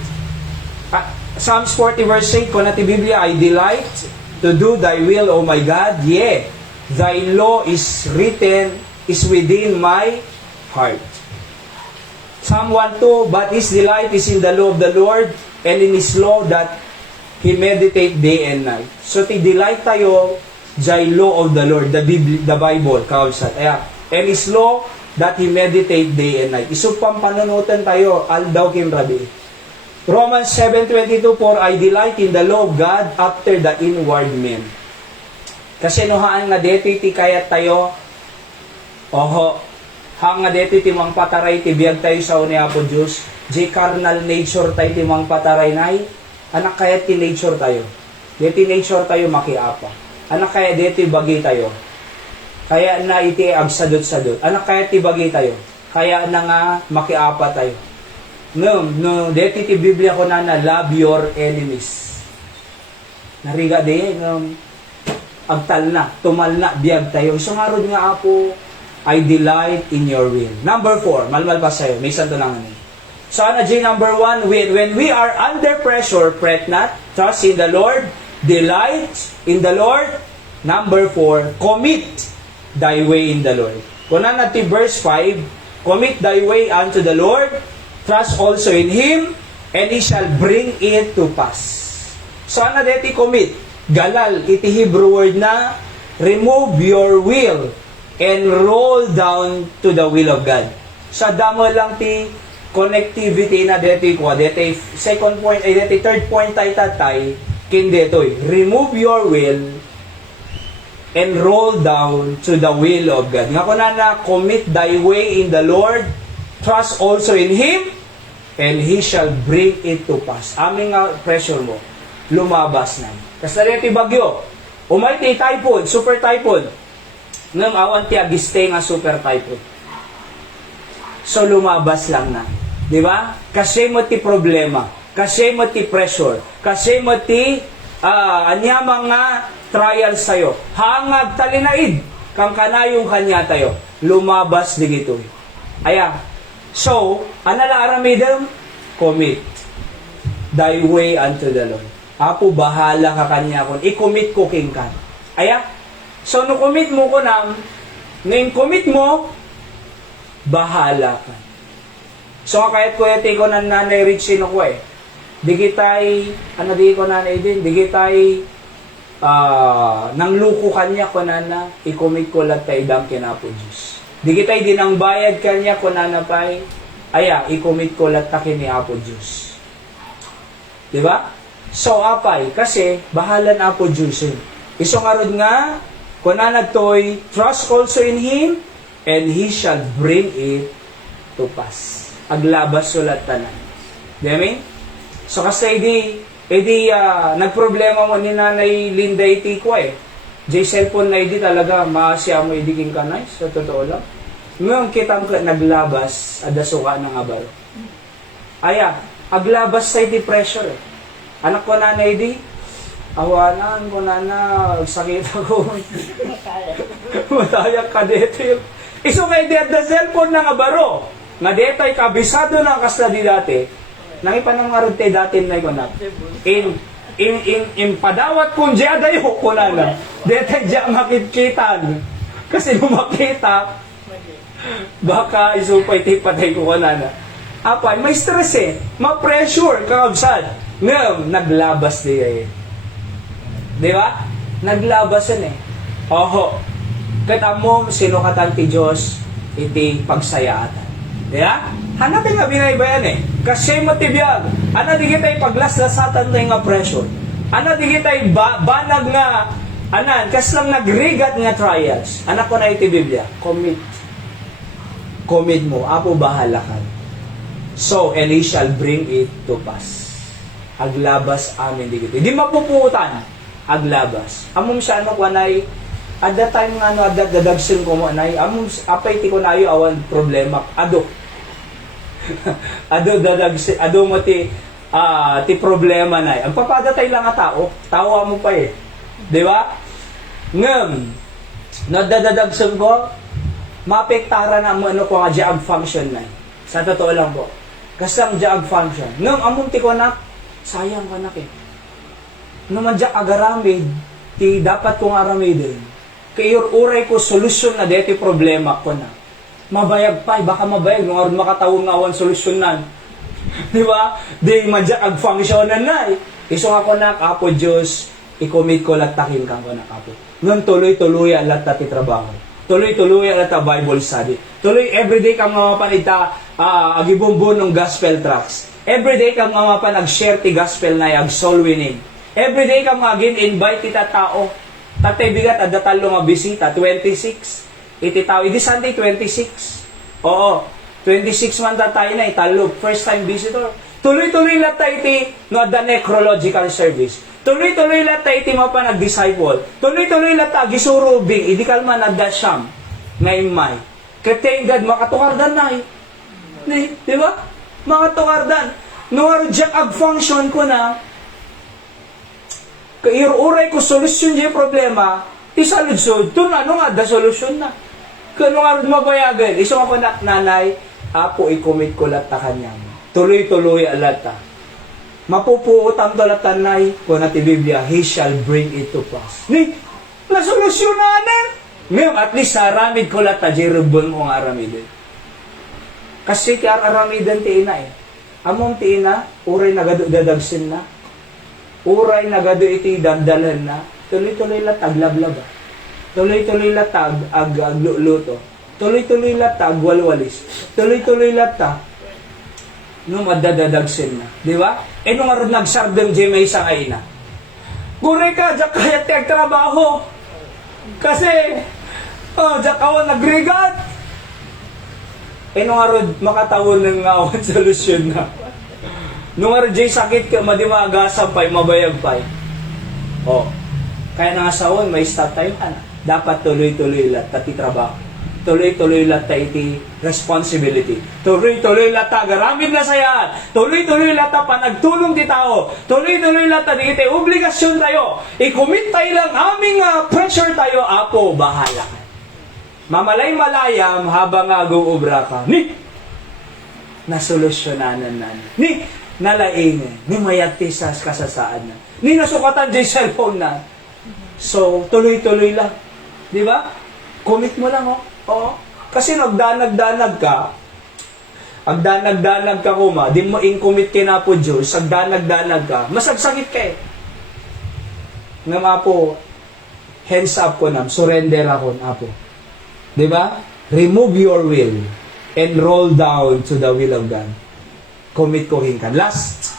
Psalms 40 verse 8, ko na ti Biblia, I delight to do thy will, O my God, thy law is written, is within my heart. Psalm 1:2, but his delight is in the law of the Lord, and in His law that he meditate day and night. So, ti delight tayo, jay law of the Lord, the Bible, kausat. And His law that he meditate day and night. Isupang panunutan tayo, aldaw kim rabi. Romans 7:22, for I delight in the law of God after the inward man. Kasi nuhaan nga dito ti kayat tayo, hanga dito ti mang pataray ti biyag tayo sa uni Apo Diyos, di carnal nature tayo ti mang pataray nay, anak kaya ti nature tayo. Dito nature tayo makiapa. Anak kaya dito bagi tayo. Kaya na iti agsadot-sadot. Anak kaya ti bagi tayo. Kaya na nga makiapa tayo. No, dito ti Biblia ko na love your enemies. Nariga di, agtal na, tumal na, biyag tayo. So harod nga Apo, I delight in your will. Number 4, malmal pa sa'yo. May santo lang ano. So, number 1, when we are under pressure, fret not, trust in the Lord, delight in the Lord. Number 4, commit thy way in the Lord. Kuna natin verse 5, commit thy way unto the Lord, trust also in Him, and He shall bring it to pass. So, deti commit? Galal, iti Hebrew word na, remove your will, and roll down to the will of God. Sa damo lang ti connectivity na deti ko, deti second point, deti third point tay tatay, kin detoy, remove your will and roll down to the will of God. Nga ko na commit thy way in the Lord, trust also in Him, and He shall bring it to pass. Aming pressure mo, lumabas na. Kasi deti bagyo, umay ti typhoon, super typhoon, ngam awan ti agiste nga super typhoon. So lumabas lang na. Di ba? Kasi mo ti problema, kasi mo ti pressure, kasi mo ti anyamang nga trial sayo. Hangag talinaid kang kanayong kanya tayo. Lumabas digito. So, anala aramidem? Commit thy way unto the Lord. Apo bahala ka kanya kon. I-commit ko king kan. So, no commit mo ko nang commit mo, bahala ka. So, kahit ko yate ko ng nanay Richie no ko di kitay, di ko nanay din, di kitay, nang luko kanya ko na, i-commit ko lang tayo idang kinapo Diyos. Di kitay din ang bayad kanya ko na pay, i-commit ko lang takin ni Apo Diyos. Di ba? So, apay, kasi, bahala na Apo Diyos Isong arod nga, kuna nagtoy, trust also in Him, and He shall bring it to pass. Aglabas sulat tanan. Di amin? So kasi nagproblema mo ni Nanay Linda iti ko Jay cellphone na talaga, maasya mo idiging kanay, sa totoo lang. Ngayon kitang naglabas, ada suka ng abaro. Aya, aglabas sa di pressure. Anak ko na di, awanan ko na sakit ako. Matayak ka dito. Iso kay di at the cellphone ng abaro. Nga dito ay kabisado ng kasadi dati. Nangipan ng marunte dati na ko na. In padawat kung diya dayo ko na na. Dito ay diya makitkitan. Kasi nung makita, baka isupay tipatay ko na. Apay, may stress ma-pressure, kakabsad. Ngayon, naglabas diya Di ba? Naglabas Oho. Kaya mo, sino katanti Diyos, iti pagsayaatan. Di ba? Hanapin nga binaybayan Kasi matibiyag. Ano di kita ipaglaslasatan tayo nga pressure. Ano di kita banag nga, kas lang nagrigat nga trials. Anak ko na iti Biblia, commit mo, apo bahala ka. So, and he shall bring it to pass. Aglabas amin di kita. Di mapuputan, aglabas. Amom siya kwanay, at that time nga dadagsin ko mo anay, amom apay ti ko na awan problema, ado dadagsin, mo ti problema na ang papadatay lang nga tawa mo pa di ba? Nadadagsin ko, mapektara na mo ko nga job function na sa totoo lang po. Kasi ang job function. Amunti ko na, sayang ko na madya agaramid, ti dapat kong aramidin. Kayor uray ko, solusyon na deti problema ko na. Mabayag pa, baka mabayag, nung makatawag nga awan solusyonan. Di ba? Di madya ag-functionan na Iso nga ko na, kapo Diyos, i-commit ko latakin kang ko na kapo. Ngayon tuloy-tuloy alat ti trabaho. Tuloy-tuloy alat Bible study. Tuloy everyday kang mga panita agibumbun ng gospel tracks. Everyday kang mga nag-share ti gospel na ag soul winning. Everyday kang invite ita tao. Tatay bigat at datalo nga bisita 26. Iti tao idi Sunday 26. Oo. 26 man tayo na italo first time visitor. Tuloy-tuloy lahat tayo iti no the necrological service. Tuloy-tuloy lahat tayo iti mga nag-disciple. Tuloy-tuloy lahat tayo gisurubing idi kalma nagdasyam ngayon may. Katengad makatukardan na Di ba? Makatukardan. No reject ag-function ko na kairuray ko solusyon di problema isaludsod. Ito na, da solusyon na. Kano nga mabayagan. Iso nga po nanay, apo i-commit ko lahat ta kanyang. Tuloy-tuloy alata. Mapupuutam to lahat tanay, kung nati Biblia, he shall bring it to pass. Nasolusyonanan. Ngayon, at least aramid ko lahat ta, jirubon kong aramidin. Kasi kaya aramidin ti ina Among ti ina, uray nagadagsin na. Uray nagado iti dandalan na. Tuloy-tuloy lahat aglablaba. Tuloy-tuloy lahat agluluto. Tuloy-tuloy lahat agwalwalis. Tuloy-tuloy lahat madadadagsin na. Di ba? Nung arod nagsardeng di may isang ay na. Gure ka, diyak kaya tiyag trabaho. Kasi, diyak awan nagrigat. Nung arod makatawon ng awan solusyon na. Nung arod di sakit ka, madimagasam pa'y, mabayag pa'y. Kaya nga sawon, may start time ka na. Dapat tuloy-tuloy lahat, tati trabaho. Tuloy-tuloy lahat ta iti responsibility. Tuloy-tuloy lahat ta garamid na sayaan. Tuloy-tuloy lahat ta panagtulong ti tao. Tuloy-tuloy lahat ta di iti obligasyon tayo. I-commit tayo lang aming pressure tayo. Apo, bahala ka. Mamalay-malayam habang aguubra ka. Nasolusyonanan na. Nalaingin. Mayati sa kasasaan na. Nasukatan di cellphone na. So, tuloy-tuloy lang. Di ba? Commit mo lang, Oo. Kasi nagdanag-danag ka, agdanag-danag ka kuma, di mo in-commit ka na po Diyos, agdanag-danag ka, masagsakit ka Nga po, hands up ko na, surrender ako na po. Diba? Remove your will and roll down to the will of God. Commit ko hinkan. Last,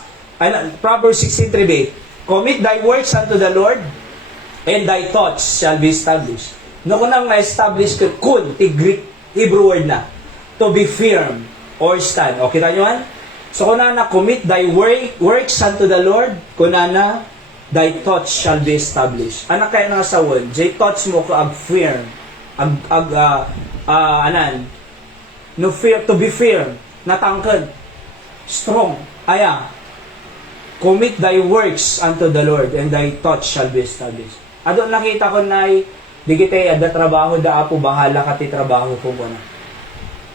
Proverbs 16:3, commit thy works unto the Lord, and thy thoughts shall be established. No ko nang na-establish ko, kun, ti Greek, Hebrew word na, to be firm or stand. O, kita nyo man? So, kung na commit thy works unto the Lord, kung na thy thoughts shall be established. Anak kaya nga sa word, thy thoughts mo ko ag firm, No fear, to be firm. Natangkad. Strong. Aya. Commit thy works unto the Lord, and thy thoughts shall be established. Adon nakita ko na di kita ada trabaho da apo bahala ka ti trabaho ko na.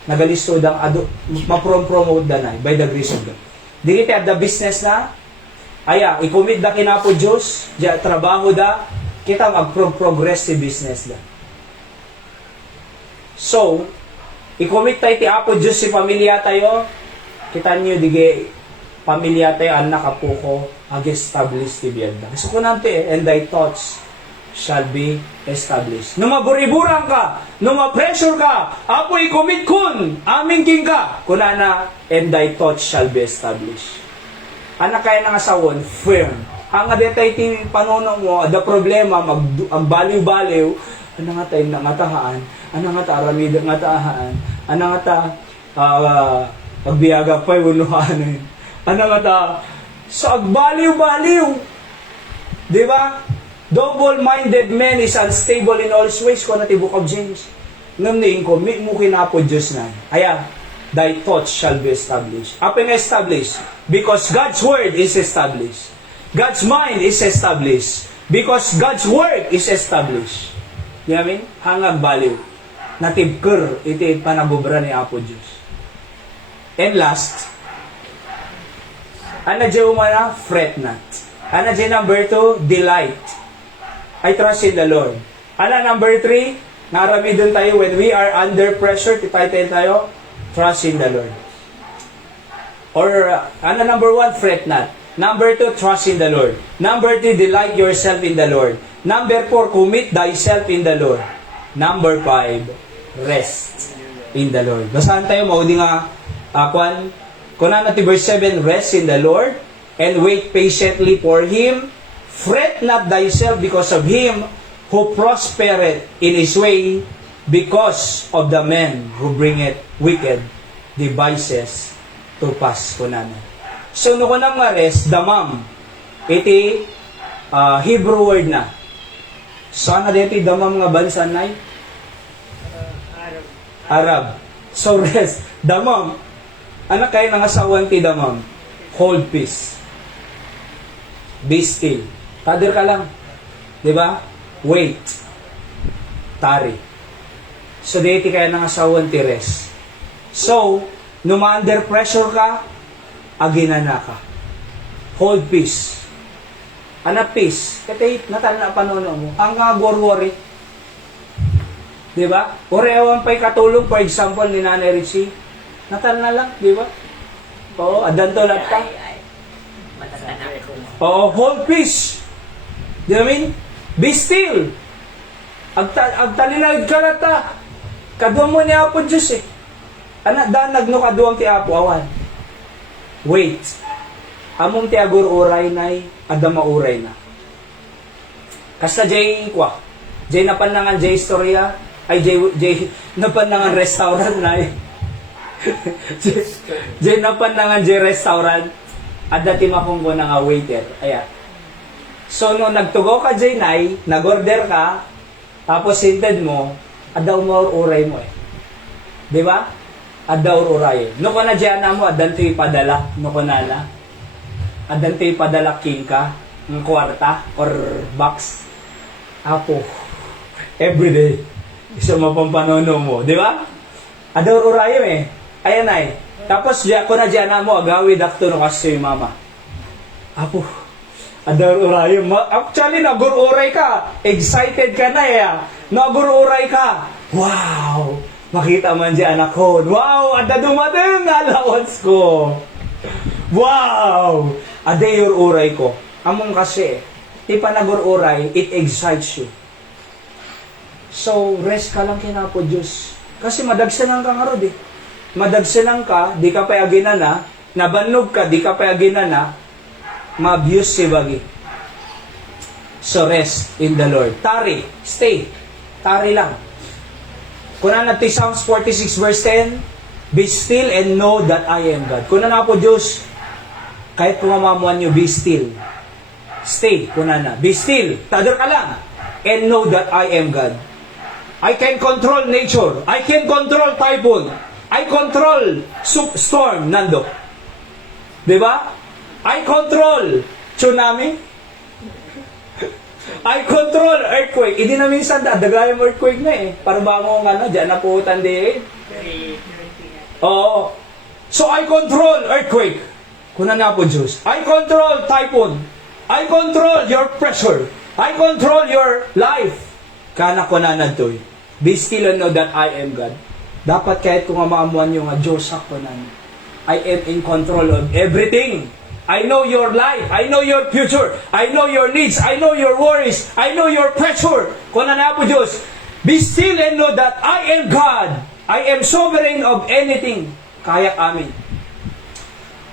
Nagalisto dang ado ma-promote da na by the grace of God. Di kita ada business na aya i-commit da kinapo Dios, ja trabaho da kita mag-progress si business da. So, i-commit tayo ti apo Dios si pamilya tayo. Kita niyo dige pamilya tayo anak apo ko ag-establish ti biyagda. So ko nante and thy thoughts shall be established. No maburiburan ka, no ma-pressure ka, apo i-commit kun, aming king ka, kunana and thy thoughts shall be established. Anak kaya nga sawon, firm. Ang adetay ti panono mo, ada problema, ang baliw-baliw, ano nga tayo nangatahaan, ano nga ta aramid ngatahaan, ano nga ta pagbiyaga pa'y unuhanin, ano nga ta, so agbaliw-baliw, di ba? Double-minded man is unstable in all ways, ko na ti Book of James. Ngamning ko, mo kinapo Diyos na. Aya, thy thoughts shall be established. Apa nga established? Because God's word is established. God's mind is established. Because God's word is established. Di amin? Hangag baliw. Natibker, iti panagubra ni Apo Diyos. And last, ana dyan umana, fret not. Ana dyan number 2, delight. I trust in the Lord. Ana number 3, narami dun tayo, when we are under pressure, title tayo, trust in the Lord. Or, ana number 1, fret not. Number 2, trust in the Lord. Number 3, delight yourself in the Lord. Number 4, commit thyself in the Lord. Number 5, rest in the Lord. Basahan tayo, maudi nga, kunan natin verse 7, rest in the Lord, and wait patiently for Him. Fret not thyself because of him who prospereth in his way, because of the men who bringeth wicked devices to pass. Kunan. So, no kunang nga rest, damam. Iti Hebrew word na. Sana dito damam nga bansa na Arab. So, rest. Damam. Anak kayo ng asawan ti damam. Hold peace. Be still. Tadir ka lang. Diba? Wait. Tari. So, dito kayo ng asawan ti rest. So, no under pressure ka, aginana ka. Hold peace. Ana peace. Katay, natal na panono mo. Ang worry. Diba? Orewan pa'y katulong, for example, ni Nanay Richie. Natal na lang, diba? Oo, adanto lang ta. Oo, hold peace. Di ba mean? Be still. Agtalinag ka na ta. Kaduang mo ni Apo Diyos eh. Anak, danag no kaduang ti Apo awan. Wait. Among ti agur uray na adama uray na. Kasta jay kwa. Jay napanangan jay istorya. Ay jay napanangan restaurant na eh. Jay napanangan jay restaurant. At dati makunggo na nga waiter. Ayan. So, no nagtugo ka jay nay, nag-order ka, tapos hinted mo, adaw mo uray mo eh. Di ba? Adaw uray. No ko na dyan na mo, adan to ipadala. No ko na na. Adan to ipadala king ka, ng kwarta, or box. Apo. Everyday. Isa mapampanono mo. Di ba? Adaw uray mo eh. Ayan ay. Tapos, ko na dyan na mo, agawid akto no kasi mama. Apo. Adar uray. Actually, nagur-uray ka. Excited ka na eh. Nagur-uray ka. Wow! Makita man dyan anak ko. Wow! Ada dumating allowance ko. Wow! Ada your uray ko. Among kasi, di pa nagur-uray, it excites you. So, rest ka lang kinapo Diyos. Kasi madagsanan ka nga rod eh. Madagsanan ka, di ka pa aginana. Nabanog ka, di ka pa aginana. Ma-abuse si bagi. So rest in the Lord. Tari, stay. Tari lang. Kuna natin Psalms 46 verse 10, be still and know that I am God. Kuna na po Diyos, kahit pumamamuan nyo, be still. Stay, kuna na. Be still. Tader ka lang. And know that I am God. I can control nature. I can control typhoon. I control storm, Nando. Di ba? I control tsunami. I control earthquake. Hindi na minsan dagayang earthquake na eh. Para ba mo dyan na puhutan di eh. Oo. So I control earthquake. Kunan na po Diyos. I control typhoon. I control your pressure. I control your life. Kana ko na nantoy. Be still and know that I am God. Dapat kahit kung maamuan nyo nga, Diyos ako na. I am in control of everything. I know your life. I know your future. I know your needs. I know your worries. I know your pressure. Kunan na po Diyos. Be still and know that I am God. I am sovereign of anything. Kaya amin.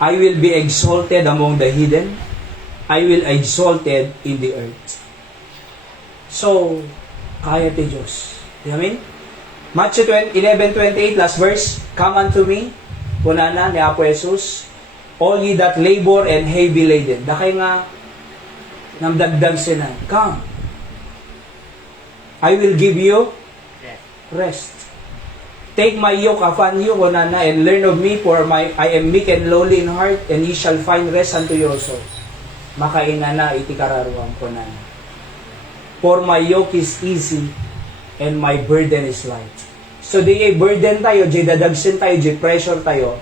I will be exalted among the hidden. I will exalted in the earth. So, kaya ti Diyos. Amen? Matthew 11:28, last verse. Come unto me, kunana ni Apo Jesus, all ye that labor and heavy laden. Dakay nga, namdagdag sila. Come. I will give you rest. Take my yoke upon you, kunana, and learn of me, for I am meek and lowly in heart, and ye shall find rest unto your soul. Makainana iti kararuang kunana. For my yoke is easy, and my burden is light. So di burden tayo, di dadagsin tayo, di pressure tayo,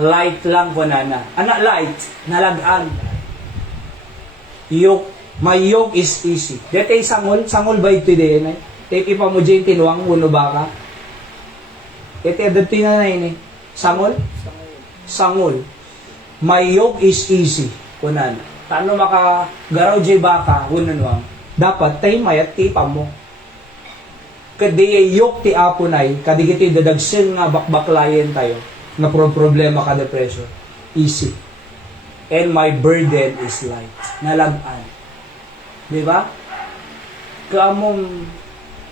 light lang kunana. Anak light, nalagaan. Yoke, my yoke is easy. Dito sangol ba ito din? Take ipa mo dyan tinuang uno baka. Ito adapti na ini. Sangol? Sangol. My yoke is easy. Kunan. Tano makagaraw jay baka, unanuang. Dapat tayo mayat tipa mo. Kadi yoke ti apunay, kadigiti dadagsin nga bakbaklayan tayo, na problema ka depression. Easy. And my burden is light. Nalagaan. Di ba? Kaamong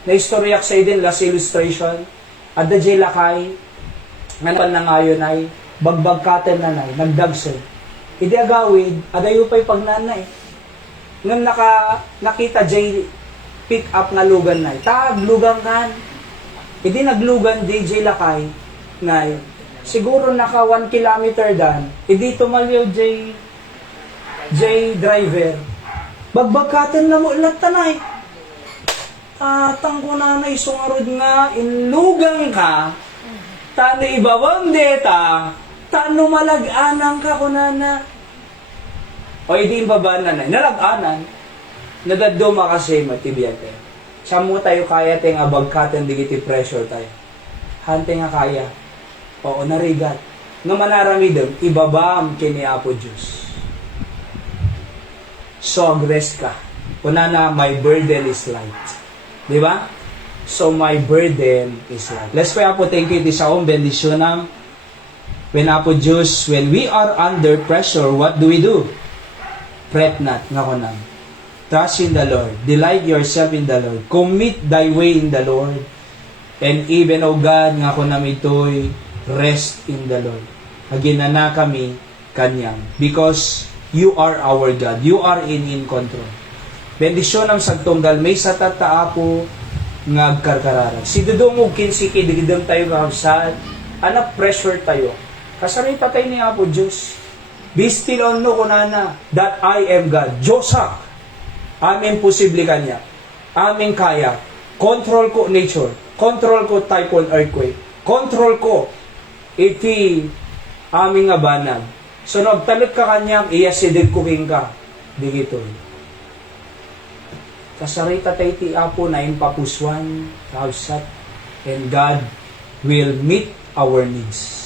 na-istoryak sa idin, last illustration, at the jay lakay, nga na ngayon ay, bagbagkatan na nay, nagdagsin. Idi agawid, adayo pa'y pagnanay. Nung nakita jay pick up nga lugan nay, lugan kan. Idi naglugan DJ lakay, ngay, siguro naka 1 kilometer dan, idi tumalyo jay driver, bagbagkatan na mo ulat tanay. Tangko na isungarod nga, inlugang ka, tano ibawang deta, tano malag-anang ka kunana. O hindi baba na nalag-anan, nagaduma kasi matibiyate. Samu tayo kaya tayo nga bagkatan digiti pressure tayo. Hante nga kaya. Oo, narigat. Nga manaramidam, ibabam kini Apo Diyos. So, rest ka. Kunana, my burden is light. Di ba? So, my burden is light. Let's pray, Apo, thank you sa akong bendisyonam. When Apo Diyos, when we are under pressure, what do? Fret not, nga kunam. Trust in the Lord. Delight yourself in the Lord. Commit thy way in the Lord. And even, O God, nga kunam ito'y rest in the Lord. Haginana kami kanyang. Because you are our God. You are in control. Bendisyon ang sagtunggal, may sa tataapo nga agkarkararag. Si dudungog kinsiki, digidam tayo kakabsad, anak pressure tayo. Kasarita tayo ni Apo Diyos. Be still on no kunana, that I am God. Diyosak, amin posible kanya. Amin kaya. Control ko nature. Control ko typhoon earthquake. Control ko iti aming nga banag. So nagtalot ka kanyang, iyasidig kuking ka. Digitoy. Kasarita tayo ti Apo na impapuswan, kausat, and God will meet our needs.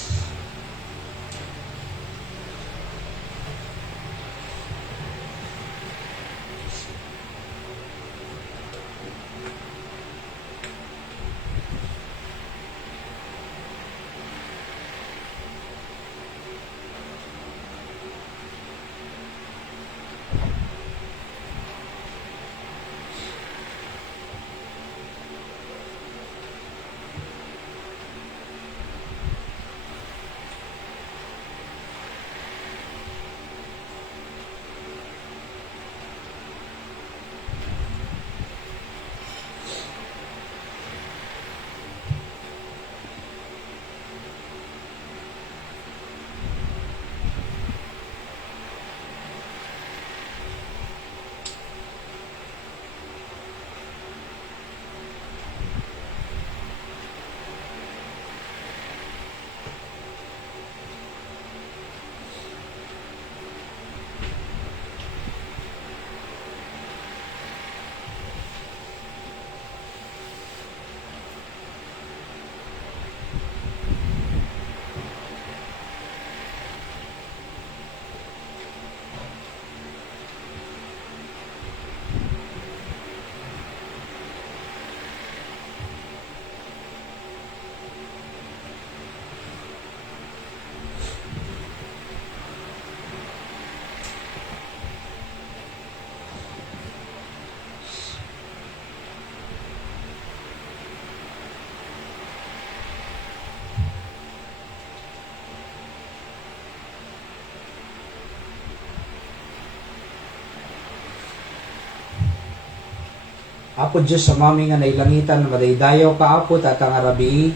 Apo Diyos sa mami nga nailangitan na madaydayaw ka apo tatang arabi.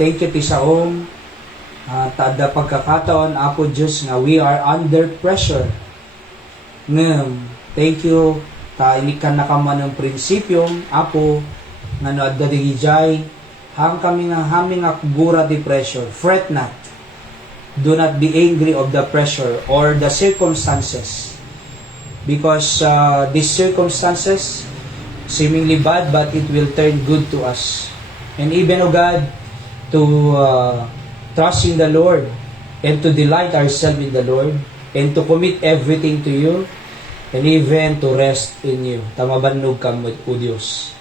Thank you ti saong tada pagkakataon apo Diyos nga we are under pressure. Thank you ta inikan na kama ng prinsipyong apo nga no adda digijay hang kami nga haming akgura di pressure. Fret not. Do not be angry of the pressure or the circumstances. Because these circumstances seemingly bad, but it will turn good to us. And even, O God, to trust in the Lord and to delight ourselves in the Lord and to commit everything to you and even to rest in you. Tamabannog ka mo, O Diyos.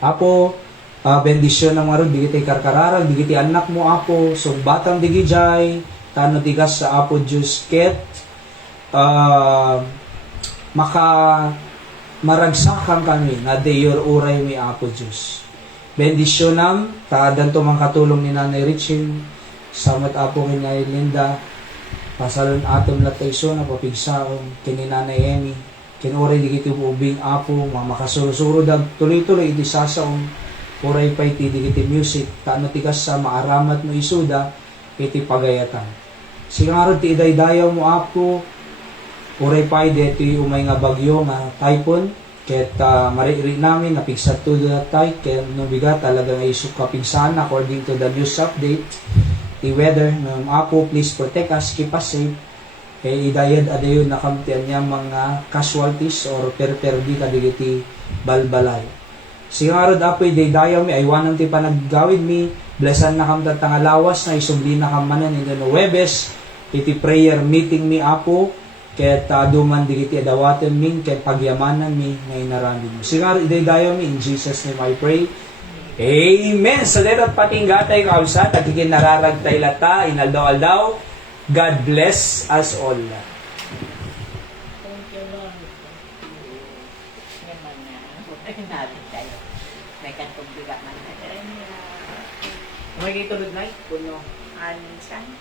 Apo, bendisyon ng marod, digiti karkararag, digiti anak mo, Apo, so batang digijay, tano digas sa Apo Diyos, ket, maragsakan kami na dayor uray mi Apo Diyos. Bendisyon nam, taadan to mang katulong ni Nanay Richin, samat Apo kay Nanay Linda, pasalon atom latay so na papigsaon, kini Nanay Emi, kinuray di kiti ubing Apo, mga makasurusuro dag tuloy-tuloy iti sasaon, uray pa iti di kiti music, taano tigas sa maaramat mo isuda, iti pagayatan. Singarod ti idaydayaw mo Apo, uray pa iti umay nga bagyo nga typhoon, ket mariri namin napigsat to the type, ket no bigat talagang isuk kapigsan according to the news update, the weather, Apo, please protect us, keep us safe, idayad adayon na kamtian niya mga casualties or perperdi kadigiti balbalay. Singarod Apo, idaydayaw mi, aywanan ti panaggawid mi, blessan na kamtat nga lawas na isubli na kamanan in the Webes, iti prayer meeting mi Apo, ket duman digiti adawaten min ket pagyamanan mi nga inarami mo. Singar idaydayo mi in Jesus name I pray. Amen. So deto't patinggatay kausa tagikin nararagtay lata inaldaw-aldaw. God bless us all. Thank you, Lord. Naman na. Nabi tayo. May kantong bigat man na. May tulog na puno. Ansan?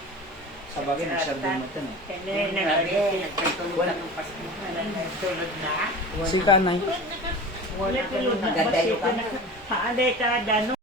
Sa bagay nagsabi mo ito. Kaya nagtulog ng Pasko. Nagtulog na. Si Kanay. Wala ko nagadayo ka na. Haaday ka, Dano.